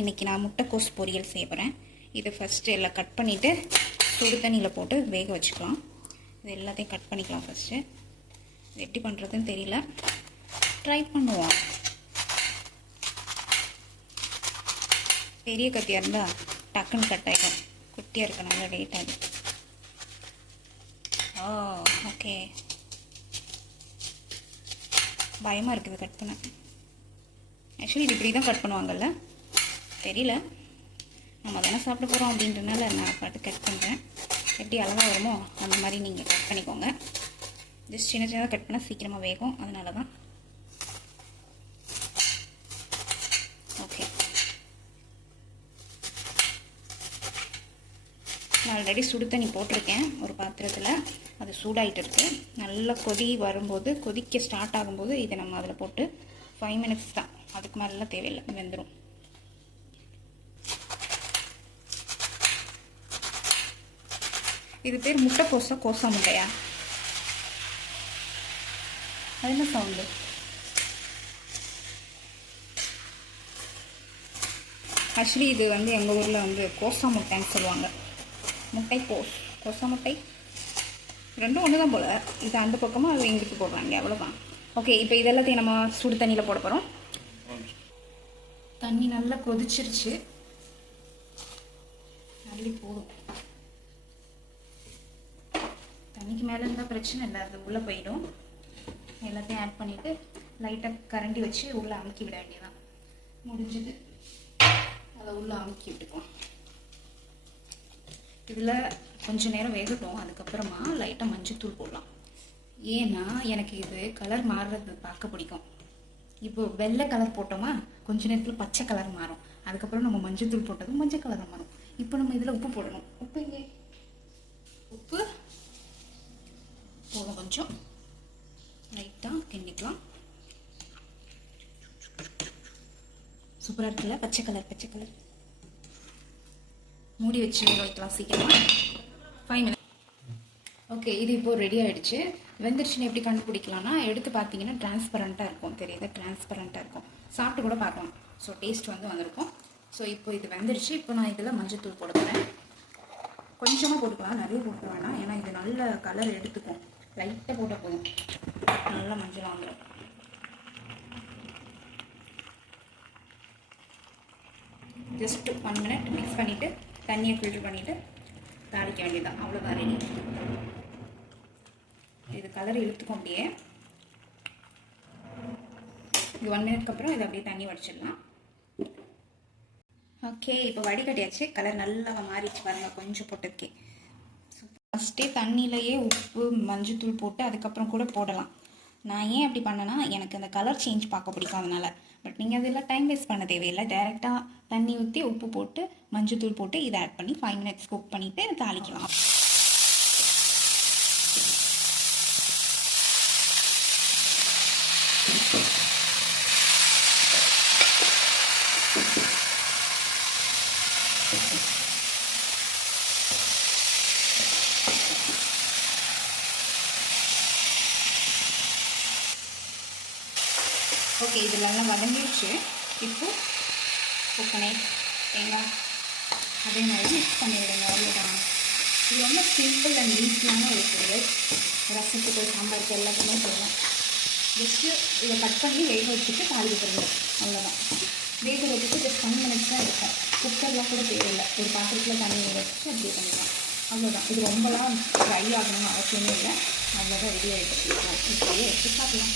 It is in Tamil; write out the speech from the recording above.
இன்றைக்கி நான் முட்டைக்கோஸ் பொரியல் செய்ய போகிறேன். இதை ஃபஸ்ட்டு எல்லாம் கட் பண்ணிவிட்டு சுடு தண்ணியில் போட்டு வேக வச்சுக்கலாம். இது எல்லாத்தையும் கட் பண்ணிக்கலாம். ஃபஸ்ட்டு எப்படி பண்ணுறதுன்னு தெரியல, ட்ரை பண்ணுவோம். பெரிய கத்தியாக இருந்தால் டக்குன்னு கட் ஆகிடும், குட்டியாக இருக்கனால லேட் ஆகும். ஓகே, பயமாக இருக்குது கட் பண்ண. ஆக்சுவலி இது இப்படி தான் கட் பண்ணுவாங்கல்ல, தெரியல. நம்ம தானே சாப்பிட போகிறோம் அப்படின்றனால நான் பாட்டு கட் பண்ணுறேன். எப்படி அளவாக வருமோ அந்த மாதிரி நீங்கள் கட் பண்ணிக்கோங்க. ஜஸ்ட் சின்ன சின்னதாக கட் பண்ணால் சீக்கிரமாக வேகும், அதனால தான். ஓகே, நான் ஆல்ரெடி சுடு தண்ணி போட்டிருக்கேன் ஒரு பாத்திரத்தில். அது சூடாகிட்டு இருக்குது. நல்லா கொதி வரும்போது, கொதிக்க ஸ்டார்ட் ஆகும்போது இதை நம்ம அதில் போட்டு 5 மினிட்ஸ் தான், அதுக்கு மேலாம் தேவையில்லை, வெந்துடும். இது பேர் முட்டைக்கோஸா கோசா முட்டையா? அது என்ன சவுண்டு? ஆக்சுவலி இது வந்து எங்கள் ஊரில் வந்து கோசா முட்டைன்னு சொல்லுவாங்க. முட்டைக்கோஸ், கோசா முட்டை ரெண்டும் ஒன்று தான் போல். இது அந்த பக்கமாக அது எங்களுக்கு போடுறாங்க, அவ்வளோதான். ஓகே, இப்போ இதெல்லாத்தையும் நம்ம சுடு தண்ணியில் போட போகிறோம். தண்ணி நல்லா கொதிச்சிருச்சு, நல்லி போடும். தண்ணிக்கு மேலே இருந்தால் பிரச்சனை இல்லை, அது உள்ளே போயிடும். எல்லாத்தையும் ஆட் பண்ணிவிட்டு லைட்டாக கரண்டி வச்சு உள்ளே அமுக்கி விட வேண்டியதான், முடிஞ்சது. அதை உள்ளே அமுக்கி விட்டுப்போம். இதில் கொஞ்சம் நேரம் வேகட்டும், அதுக்கப்புறமா லைட்டாக மஞ்சள் போடலாம். ஏன்னா எனக்கு இது கலர் மாறுறது பார்க்க பிடிக்கும். இப்போ வெள்ளை கலர் போட்டோமா, கொஞ்ச நேரத்தில் பச்சை கலர் மாறும். அதுக்கப்புறம் நம்ம மஞ்சள் தூள் போட்டதும் மஞ்சள் கலர் மாறும். இப்போ நம்ம இதில் உப்பு போடணும். உப்பு இங்கே, உப்பு போடும், கொஞ்சம் லைட்டாக கிண்டிக்கலாம். சூப்பராக இருக்குல்ல, பச்சை கலர். பச்சை கலர் மூடி வச்சு வைக்கலாம் சீக்கிரமாக, 5 மினிட்ஸ். ஓகே, இது இப்போ ரெடி ஆகிடுச்சு. வெந்துருச்சுன்னு எப்படி கண்டுபிடிக்கலாம்னா, எடுத்து பார்த்தீங்கன்னா டிரான்ஸ்பரண்ட்டாக இருக்கும், தெரியுது? டிரான்ஸ்பரண்ட்டாக இருக்கும், சாப்பிட்டு கூட பார்க்கலாம். ஸோ டேஸ்ட் வந்து வந்திருக்கும். ஸோ இப்போ இது வெந்துருச்சு. இப்போ நான் இதில் மஞ்சள் தூள் போட போகிறேன். கொஞ்சமாக போட்டுக்கலாம், நிறைய போட்டு வேணாம், ஏன்னா இது நல்ல கலர் எடுத்துக்கும். லைட்டாக போட்டால் போதும், நல்லா மஞ்சள் வந்துடும். ஜஸ்ட் 1 மினிட் மிக்ஸ் பண்ணிவிட்டு தண்ணியை ஃபில்டர் பண்ணிவிட்டு தாளிக்க வேண்டியதான், அவ்வளோதான், ரெடி. இது கலர் இழுத்துக்கும் அப்படியே. இது 1 மினிட்க்கு அப்புறம் இதை அப்படியே தண்ணி வடிச்சிடலாம். ஓகே, இப்போ வடிகட்டியாச்சு. கலர் நல்லா மாறிச்சு பாருங்கள், கொஞ்சம் போட்டதுக்கே. ஃபஸ்ட்டே தண்ணியிலையே உப்பு மஞ்சள் தூள் போட்டு அதுக்கப்புறம் கூட போடலாம். நான் ஏன் அப்படி பண்ணேன்னா, எனக்கு அந்த கலர் சேஞ்ச் பார்க்க பிடிக்கும், அதனால். பட் நீங்கள் அதெல்லாம் டைம் வேஸ்ட் பண்ண தேவையில்லை. டைரெக்டாக தண்ணி ஊற்றி உப்பு போட்டு மஞ்சள் தூள் போட்டு இதை ஆட் பண்ணி 5 மினிட்ஸ் குக் பண்ணிவிட்டு தாளிக்கலாம். ஓகே, இதெல்லாம் வதங்கிடுச்சு. இப்போ கோகனட், தேங்காய் அதே மாதிரி மிக்ஸ் பண்ணி விடுங்க, அவ்வளோதான். இது ரொம்ப சிம்பிள் அண்ட் ஈஸியான ஒரு பொரியல். ரசத்துக்கு, சாம்பாருக்கு எல்லாத்துக்குமே சொல்லலாம். ஜஸ்ட்டு இதை கட் பண்ணி வேக வச்சுட்டு தாளிக்கிறீங்க, அவ்வளோதான். வேக வச்சுட்டு ஜஸ்ட் 1 மினிட்ஸ் தான் இருக்கும். குக்கர்லாம் கூட தேவையில்லை, ஒரு பாத்திரத்தில் தண்ணி வேக வச்சுட்டு அப்படியே பண்ணிக்கலாம், அவ்வளோதான். இது ரொம்பலாம் ட்ரை ஆகணும்னு அவசியமே இல்லை, அவ்வளோதான், ரெடி ஆகிட்டு இப்படியே எடுத்து சாப்பிடலாம்.